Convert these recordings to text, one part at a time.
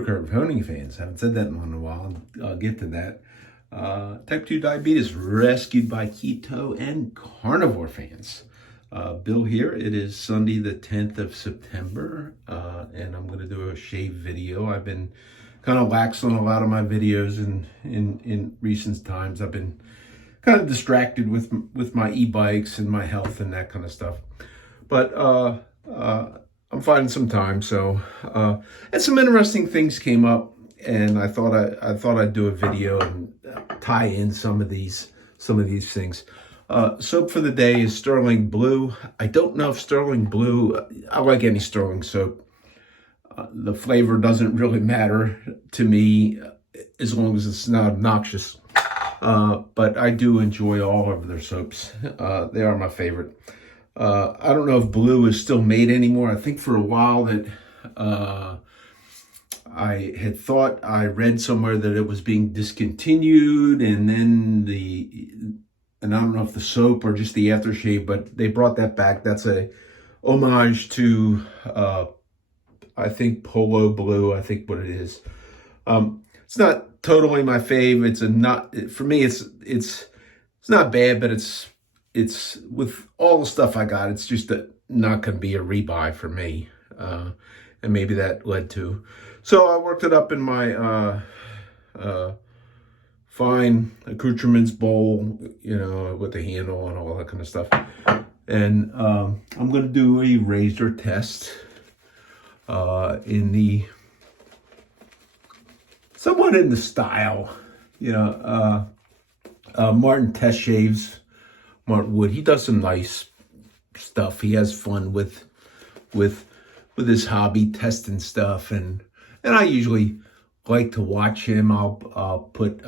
Supercurve honing fans. Haven't said that in a while. I'll get to that. Type 2 diabetes rescued by keto and carnivore fans. Bill here. It is Sunday the 10th of September, and I'm going to do a shave video. I've been kind of lax on a lot of my videos in recent times. I've been kind of distracted with my e-bikes and my health and that kind of stuff. But I'm finding some time. So and some interesting things came up, and I thought I'd do a video and tie in some of these things. Soap for the day is Sterling Blue. I don't know if Sterling Blue, I like any Sterling soap. The flavor doesn't really matter to me as long as it's not obnoxious. But I do enjoy all of their soaps. They are my favorite. I don't know if Blue is still made anymore. I think for a while that I had thought I read somewhere that it was being discontinued, and then and I don't know if the soap or just the aftershave, but they brought that back. That's a homage to, I think, Polo Blue, I think what it is. It's not totally my fave. For me, it's not bad, but it's with all the stuff I got, it's just not going to be a rebuy for me. And maybe that led to. So I worked it up in my fine accoutrements bowl, with the handle and all that kind of stuff. And I'm going to do a razor test somewhat in the style, Martin Test Shaves, Martin Wood. He does some nice stuff. He has fun with his hobby, testing stuff, and I usually like to watch him. I'll put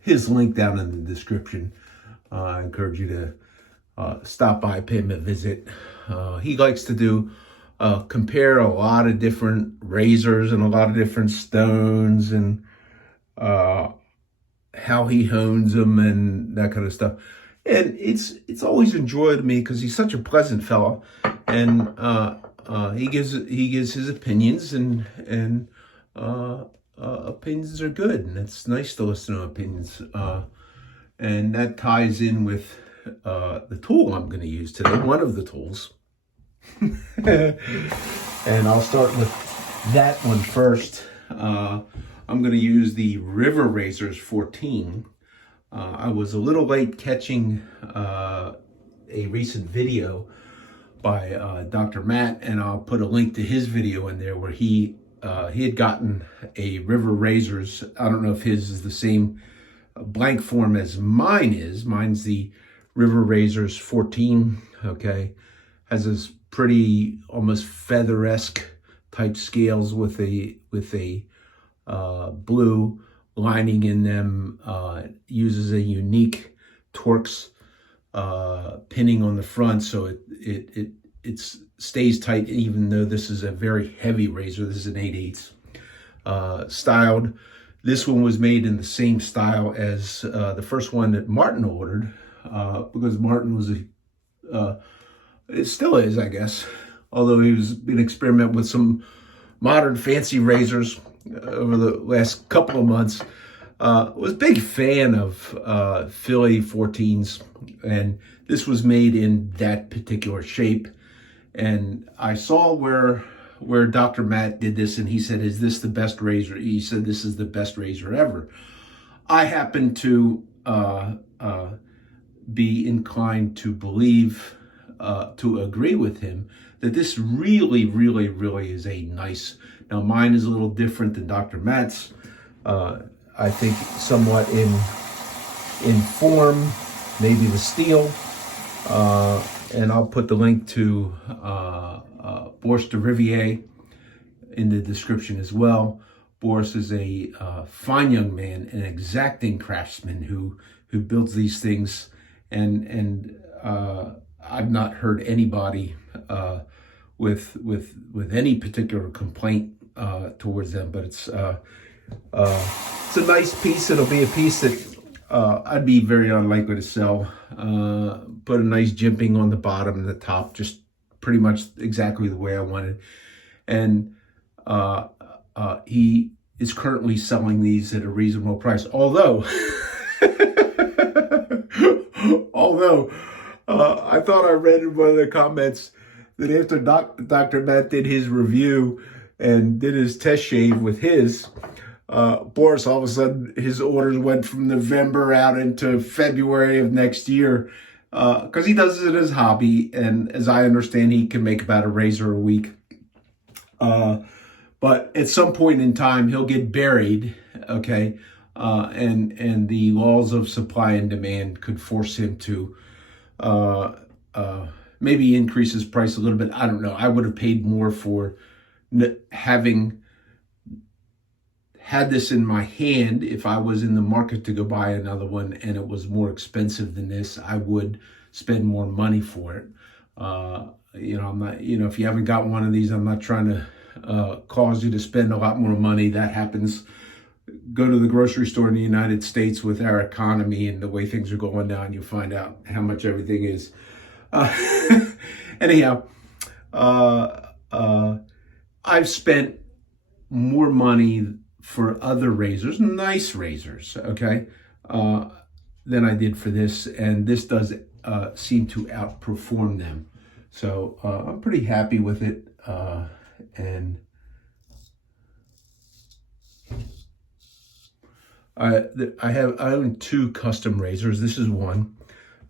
his link down in the description. I encourage you to stop by, pay him a visit. He likes to compare a lot of different razors and a lot of different stones, and how he hones them and that kind of stuff. And it's always enjoyed me because he's such a pleasant fellow, and he gives his opinions, and opinions are good, and it's nice to listen to opinions. And that ties in with the tool I'm going to use today, one of the tools. And I'll start with that one first. I'm going to use the River Razors 14. I was a little late catching a recent video by Dr. Matt, and I'll put a link to his video in there where he had gotten a River Razors. I don't know if his is the same blank form as mine is. Mine's the River Razors 14. Okay, has this pretty almost feather-esque type scales with a blue lining in them. Uses a unique Torx pinning on the front, so it stays tight even though this is a very heavy razor. This is an 8/8 styled. This one was made in the same style as the first one that Martin ordered, because Martin was it still is, I guess, although he was been experimenting with some modern fancy razors over the last couple of months. Was a big fan of Philly 14s, and this was made in that particular shape. And I saw where Dr. Matt did this, and he said, "Is this the best razor?" He said, "This is the best razor ever." I happen to be inclined to believe, to agree with him, that this really, really, really is a nice. Now, mine is a little different than Dr. Matt's. I think somewhat in form, maybe the steel. And I'll put the link to Boris de Riviere in the description as well. Boris is a fine young man, an exacting craftsman who builds these things, and I've not heard anybody with any particular complaint towards them. But it's a nice piece. It'll be a piece that I'd be very unlikely to sell. Put a nice jimping on the bottom and the top, just pretty much exactly the way I wanted. And he is currently selling these at a reasonable price. Although, although I thought I read in one of the comments that after Dr. Matt did his review and did his test shave with his, Boris, all of a sudden, his orders went from November out into February of next year, because he does it as a hobby, and as I understand, he can make about a razor a week. But at some point in time, he'll get buried, okay, and the laws of supply and demand could force him to maybe increase his price a little bit. I don't know. I would have paid more for having had this in my hand. If I was in the market to go buy another one and it was more expensive than this, I would spend more money for it. I'm not, if you haven't got one of these, I'm not trying to cause you to spend a lot more money. That happens. Go to the grocery store in the United States with our economy and the way things are going now, and you'll find out how much everything is. Anyhow, I've spent more money for other razors, nice razors, okay, than I did for this, and this does seem to outperform them. So I'm pretty happy with it, and I own two custom razors. This is one,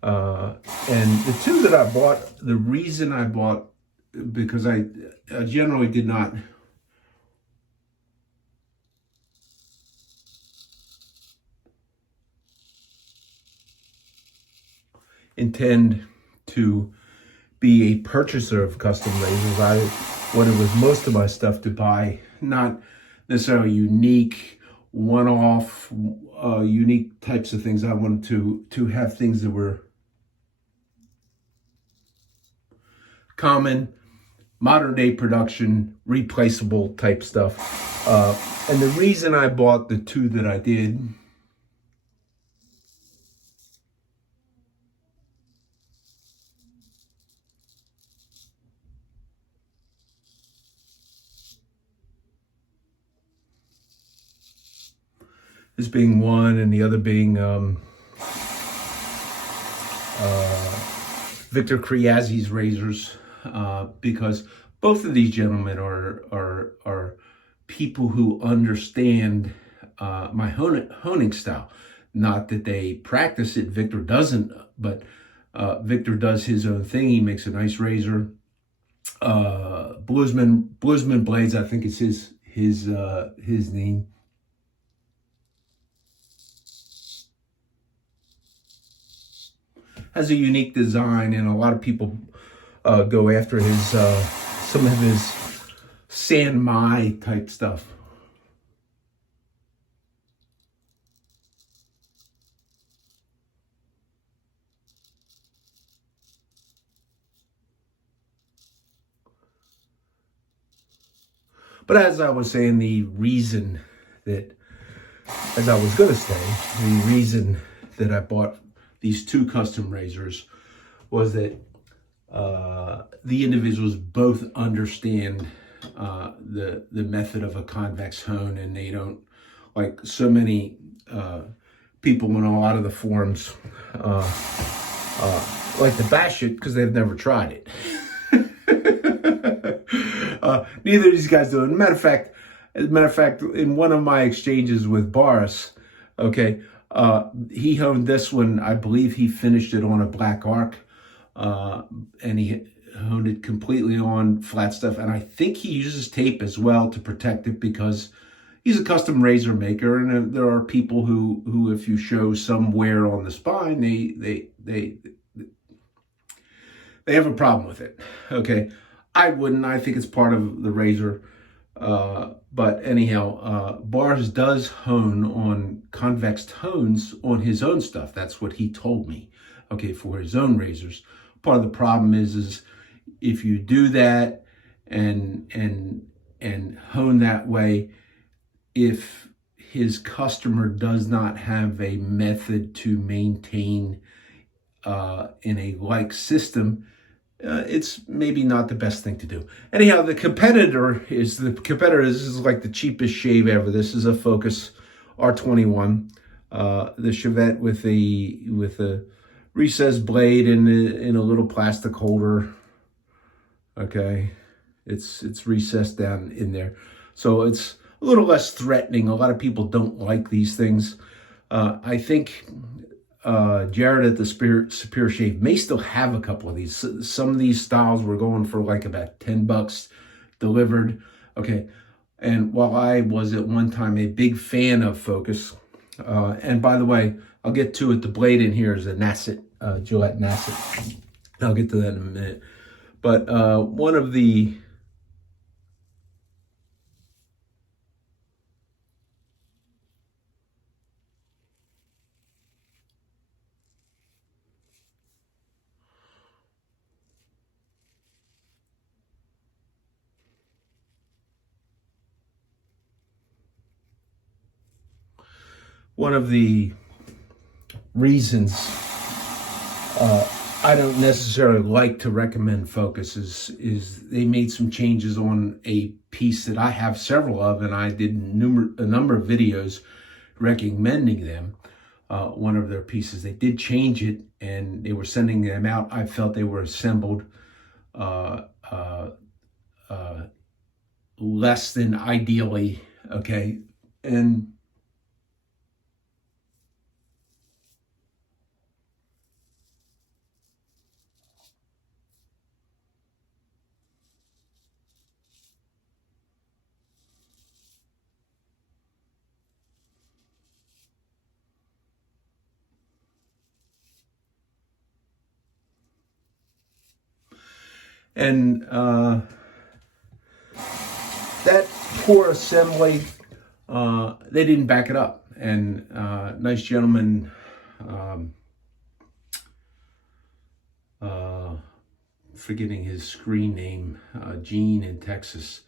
and the two that I bought, the reason I bought, because I generally did not intend to be a purchaser of custom razors. I wanted with most of my stuff to buy not necessarily unique, one-off, unique types of things. I wanted to have things that were common, modern day production, replaceable type stuff. And the reason I bought the two that I did this being one and the other being Victor Criazzi's razors, because both of these gentlemen are people who understand my honing style. Not that they practice it. Victor doesn't, but Victor does his own thing. He makes a nice razor. Bluesman Blades, I think is his name. Has a unique design, and a lot of people go after his some of his San Mai type stuff. But as I was saying, the reason that, as I was going to say, the reason that I bought these two custom razors was that the individuals both understand the method of a convex hone, and they don't, like so many people in a lot of the forums, like to bash it because they've never tried it. Neither of these guys do. As a matter of fact, in one of my exchanges with Boris, okay, he honed this one. I believe he finished it on a black arc, and he honed it completely on flat stuff. And I think he uses tape as well to protect it, because he's a custom razor maker, and there are people who if you show some wear on the spine, they have a problem with it. Okay, I wouldn't. I think it's part of the razor. But anyhow, Boris does hone on convex tones on his own stuff. That's what he told me, okay, for his own razors. Part of the problem is if you do that and hone that way, if his customer does not have a method to maintain in a like system, it's maybe not the best thing to do. Anyhow, the competitor is this is like the cheapest shave ever. This is a Focus R21, the Chevette with a recessed blade in a little plastic holder. Okay, it's recessed down in there, so it's a little less threatening. A lot of people don't like these things. I think Jared at the Superior Shave may still have a couple of these. Some of these styles were going for like about $10 delivered. Okay, and while I was at one time a big fan of Focus, and by the way, I'll get to it. The blade in here is a Nasset, Gillette Nasset. I'll get to that in a minute. But one of the reasons I don't necessarily like to recommend Focus is they made some changes on a piece that I have several of, and I did a number of videos recommending them. One of their pieces, they did change it, and they were sending them out. I felt they were assembled less than ideally, okay? And that poor assembly, they didn't back it up. And nice gentleman, forgetting his screen name, Gene in Texas,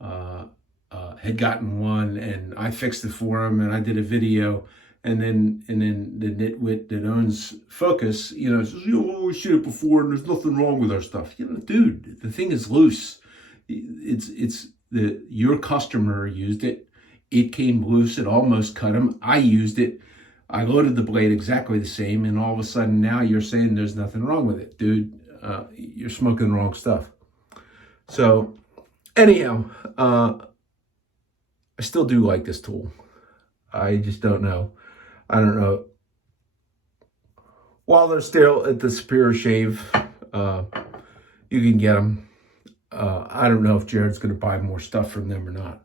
had gotten one, and I fixed it for him, and I did a video. And then the nitwit that owns Focus, says, we seen it before, and there's nothing wrong with our stuff. Dude, the thing is loose. Your customer used it. It came loose. It almost cut him. I used it. I loaded the blade exactly the same, and all of a sudden now you're saying there's nothing wrong with it. Dude, you're smoking the wrong stuff. So anyhow, I still do like this tool. I just don't know. I don't know. While they're still at the Superior Shave, you can get them. I don't know if Jared's going to buy more stuff from them or not.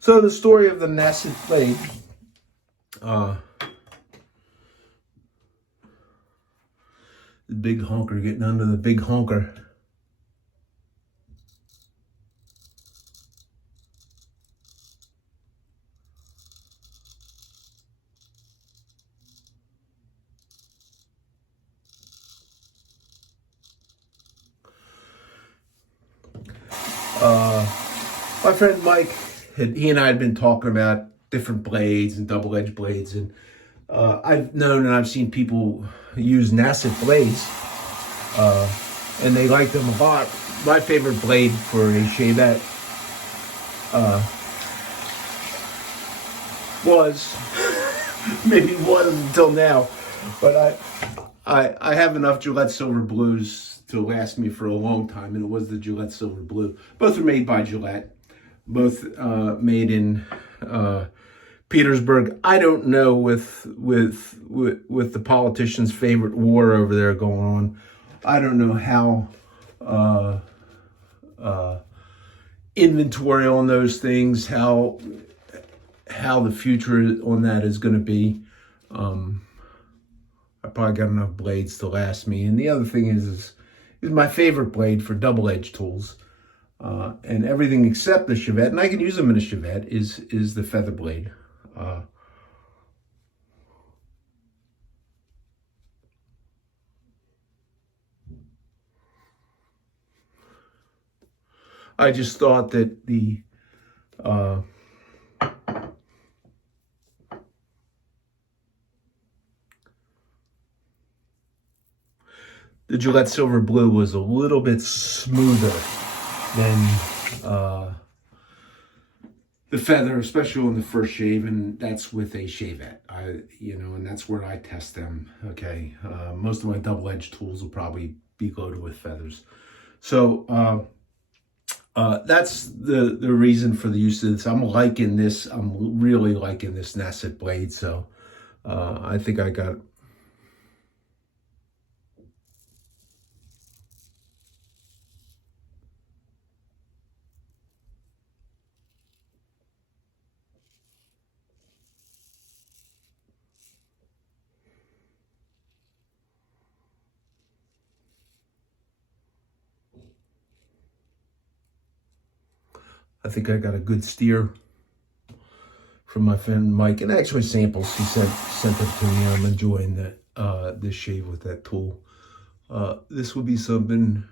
So the story of the Nasset blade. The big honker getting under the big honker. My friend Mike, he and I had been talking about different blades and double-edged blades, and I've known and I've seen people use Nasset blades, and they like them a lot. My favorite blade for a shavette was, maybe was until now, but I have enough Gillette Silver Blues to last me for a long time, and it was the Gillette Silver Blue. Both are made by Gillette, both made in Petersburg. I don't know with the politicians' favorite war over there going on. I don't know how inventory on those things, how the future on that is going to be. I probably got enough blades to last me. And the other thing is my favorite blade for double-edged tools, and everything except the Chevette, and I can use them in a Chevette, is the feather blade. I just thought that the Gillette Silver Blue was a little bit smoother than the feather, especially on the first shave, and that's with a shavette. And that's where I test them. Okay, most of my double-edged tools will probably be loaded with feathers. So that's the reason for the use of this. I'm liking this. I'm really liking this Nasset blade. So I think I got. I think I got a good steer from my friend Mike, and actually samples. He sent it to me. I'm enjoying that this shave with that tool. This would be something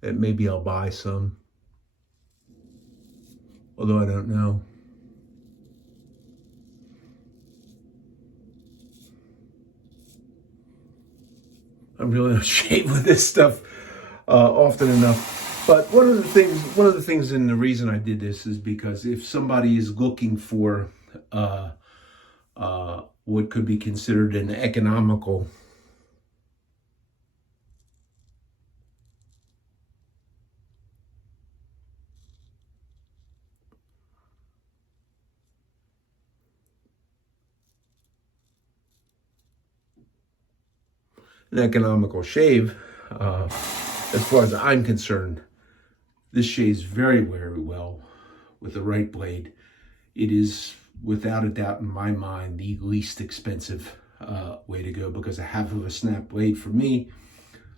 that maybe I'll buy some, although I don't know. I'm really not shave with this stuff often enough. But one of the things, and the reason I did this is because if somebody is looking for what could be considered an economical shave, as far as I'm concerned, this shaves very, very well with the right blade. It is, without a doubt in my mind, the least expensive way to go, because a half of a snap blade, for me,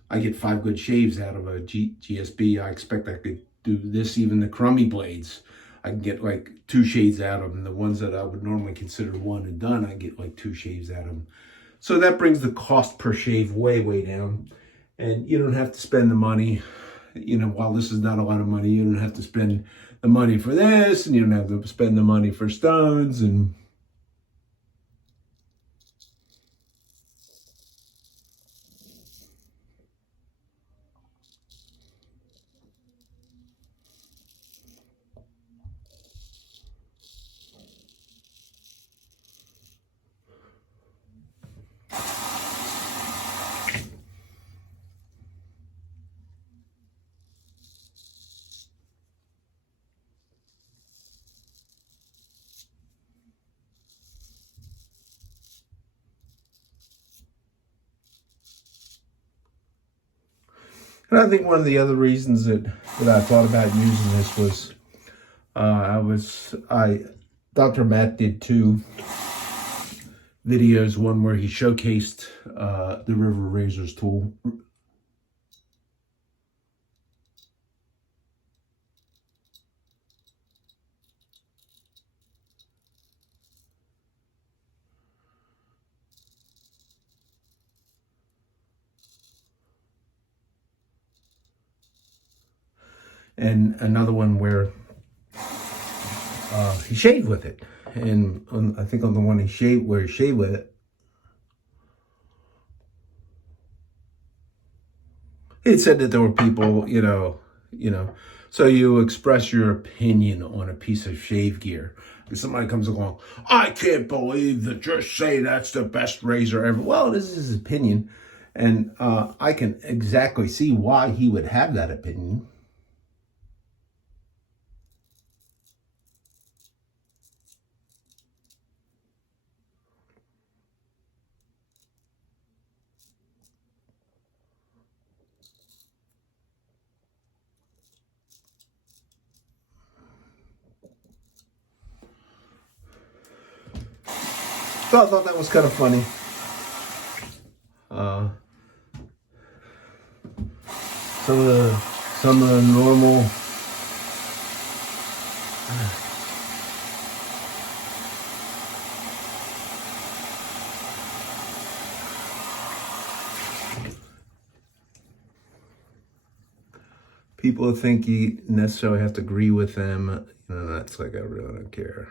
I get 5 good shaves out of a GSB. I expect I could do this. Even the crummy blades, I can get like 2 shades out of them. The ones that I would normally consider one and done, I get like 2 shaves out of them. So that brings the cost per shave way, way down. And you don't have to spend the money. While this is not a lot of money, you don't have to spend the money for this, and you don't have to spend the money for stones. And I think one of the other reasons that I thought about using this was Dr. Matt did 2 videos, one where he showcased the River Razors tool. And another one where he shaved with it. And I think on the one he shaved with it, it said that there were people, so you express your opinion on a piece of shave gear. And somebody comes along, I can't believe that just say that's the best razor ever. Well, this is his opinion. And I can exactly see why he would have that opinion. So I thought that was kind of funny. Some of the normal people think you necessarily have to agree with them. That's like, I really don't care.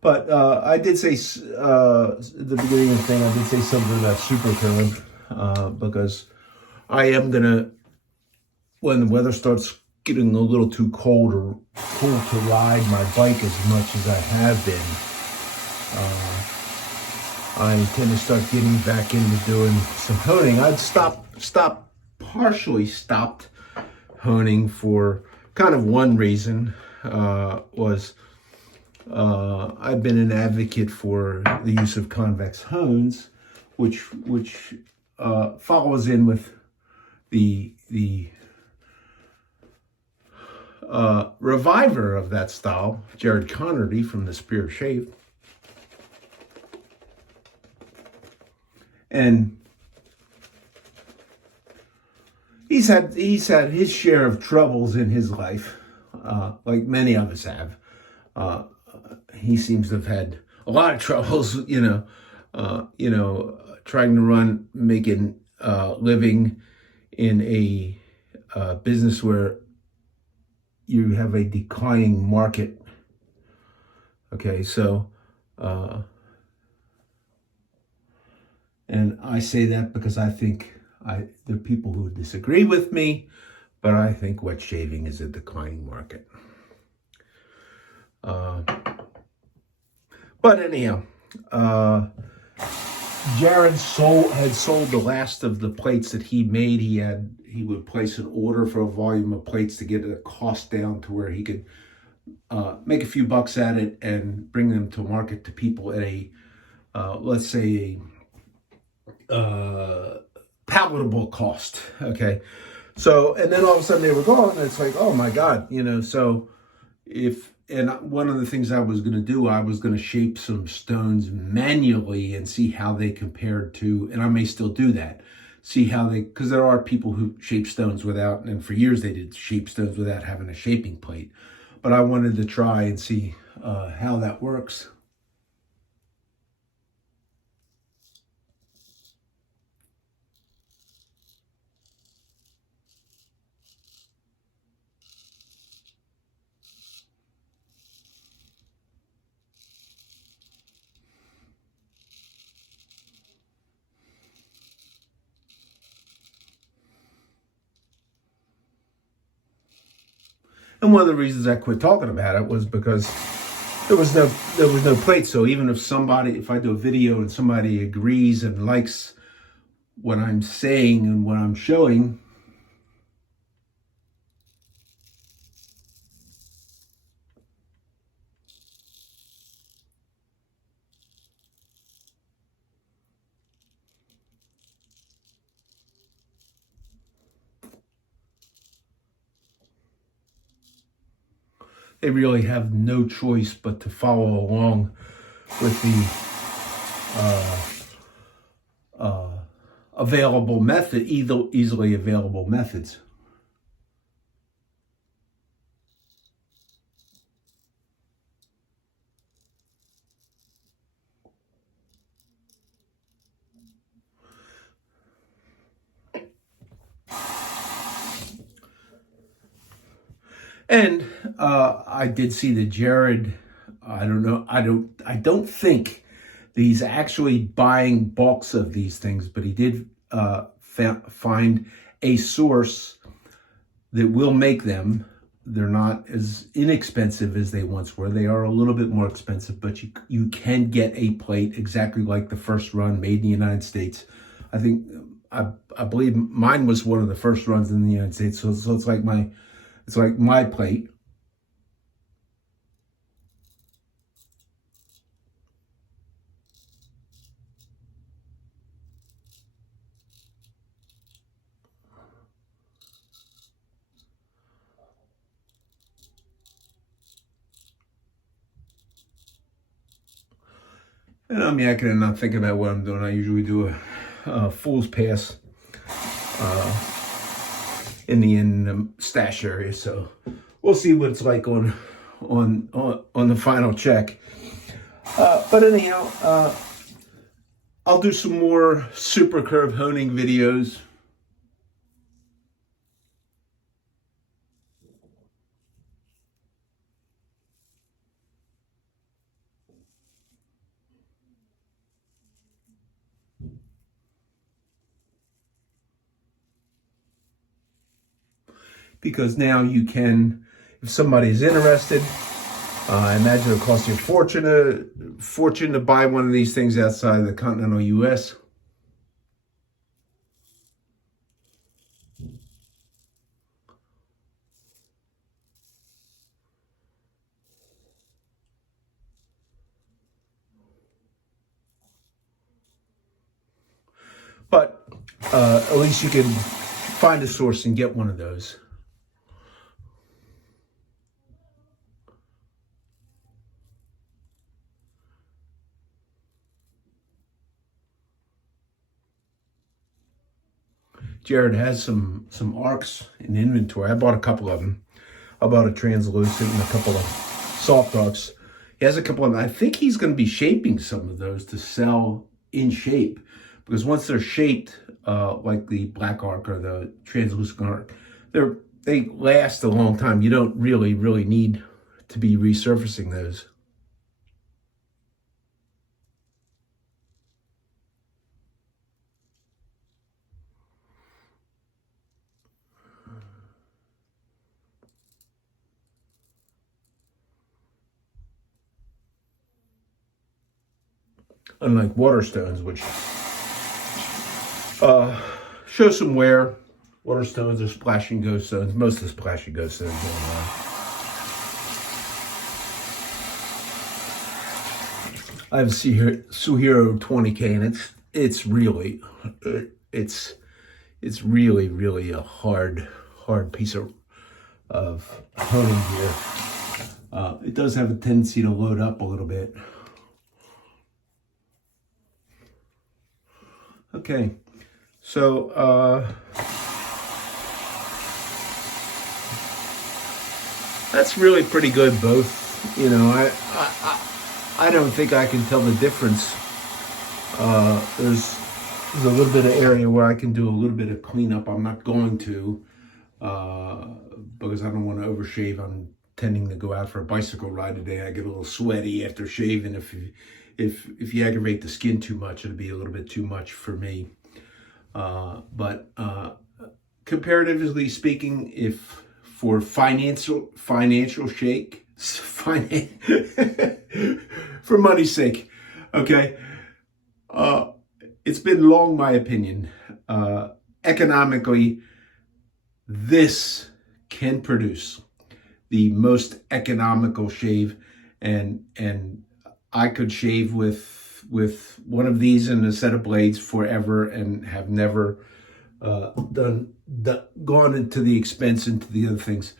But I did say, at the beginning of the thing, I did say something about supercurve, because I am going to, when the weather starts getting a little too cold or cool to ride my bike as much as I have been, I intend to start getting back into doing some honing. I'd partially stopped honing for kind of one reason, was I've been an advocate for the use of convex hones, which follows in with the reviver of that style, Jared Connerty from the Spear of Shape. And he's had his share of troubles in his life, like many of us have. He seems to have had a lot of troubles, trying to making living in a business where you have a declining market. Okay, so, and I say that because I think there are people who disagree with me, but I think wet shaving is a declining market. But anyhow, Jared had sold the last of the plates that he made. He would place an order for a volume of plates to get the cost down to where he could make a few bucks at it and bring them to market to people at a, let's say, palatable cost. Okay. So, and then all of a sudden they were gone, and it's like, oh my God, so and one of the things I was going to do, I was going to shape some stones manually and see how they compared to, and I may still do that, see how because there are people who shape stones without, and for years they did shape stones without having a shaping plate. But I wanted to try and see how that works. And one of the reasons I quit talking about it was because there was no plate. So even if I do a video and somebody agrees and likes what I'm saying and what I'm showing, they really have no choice but to follow along with the available method, easily available methods. And I did see that Jared, I don't think that he's actually buying bulks of these things, but he did find a source that will make them. They're not as inexpensive as they once were. They are a little bit more expensive, but you can get a plate exactly like the first run, made in the United States. I think, I believe mine was one of the first runs in the United States. So it's like my plate. And I'm yakking and not thinking about what I'm doing. I usually do a fool's pass in the stash area. So we'll see what it's like on the final check. But anyhow, I'll do some more super curve honing videos. because now you can, if somebody is interested, I imagine it'll cost you a fortune to buy one of these things outside of the continental U.S. But at least you can find a source and get one of those. Jared has some arcs in inventory. I bought a couple of them. I bought a translucent and a couple of soft arcs. He has a couple of them. I think he's going to be shaping some of those to sell in shape, because once they're shaped, like the black arc or the translucent arc, they last a long time. You don't really need to be resurfacing those. Unlike waterstones, which show some wear. Waterstones are splash and go stones. Most of the splash and go stones are. I have a Suhiro 20K, and it's really a hard piece of honing gear. It does have a tendency to load up a little bit. Okay, so that's really pretty good. Both, you know, I don't think I can tell the difference. There's a little bit of area where I can do a little bit of cleanup. I'm not going to, because I don't want to overshave. I'm tending to go out for a bicycle ride today. I get a little sweaty after shaving. If you aggravate the skin too much, it'll be a little bit too much for me. But comparatively speaking, if for financial shake, for money's sake, okay, it's been long, my opinion. Economically, this can produce the most economical shave, and I could shave with one of these and a set of blades forever and have never gone into the expense into the other things.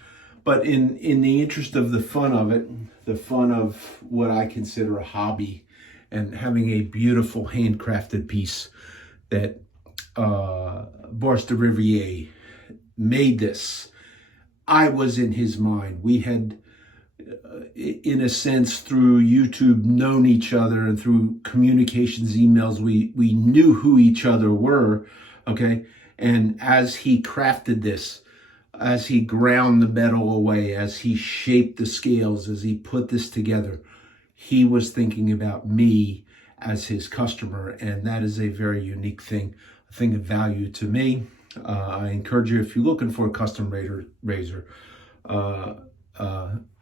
But in the interest of the fun of it, the fun of what I consider a hobby, and having a beautiful handcrafted piece that Boris de Riviere made this, I was in his mind. We had, in a sense, through YouTube, known each other, and through communications, emails, we knew who each other were, okay? And as he crafted this, as he ground the metal away, as he shaped the scales, as he put this together, he was thinking about me as his customer, and that is a very unique thing, a thing of value to me. I encourage you, if you're looking for a custom razor,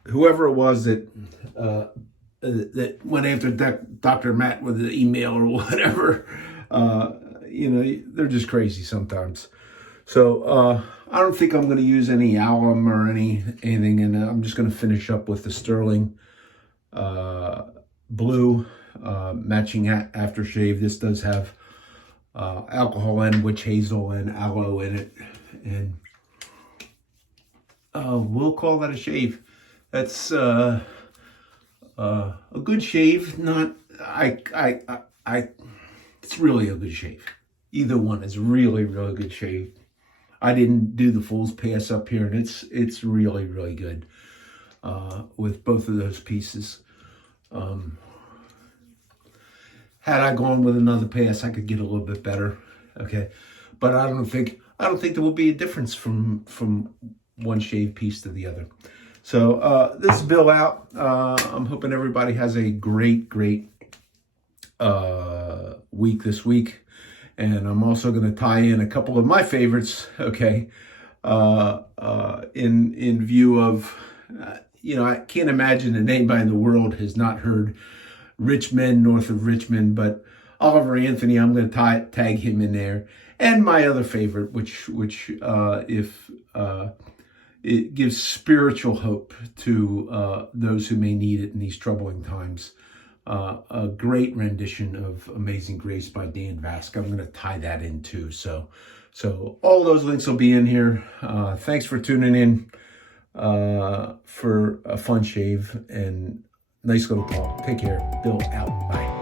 whoever it was that went after Dr. Matt with the email or whatever, you know, they're just crazy sometimes. So I don't think I'm going to use any alum or anything, and I'm just going to finish up with the sterling blue matching aftershave. This does have alcohol and witch hazel and aloe in it, and we'll call that a shave. That's a good shave. Not it's really a good shave. Either one is really good shave. I didn't do the fool's pass up here, and it's really good with both of those pieces. Had I gone with another pass, I could get a little bit better, okay? But I don't think there will be a difference from one shave piece to the other. So this is Bill out. I'm hoping everybody has a great week this week. And I'm also going to tie in a couple of my favorites, okay? in view of, I can't imagine that anybody in the world has not heard Richmond, north of Richmond, but Oliver Anthony, I'm going to tag him in there. And my other favorite, which if it gives spiritual hope to those who may need it in these troubling times. A great rendition of Amazing Grace by Dan Vasc. I'm going to tie that in too. So all those links will be in here. Thanks for tuning in for a fun shave and nice little talk. Take care. Bill out. Bye.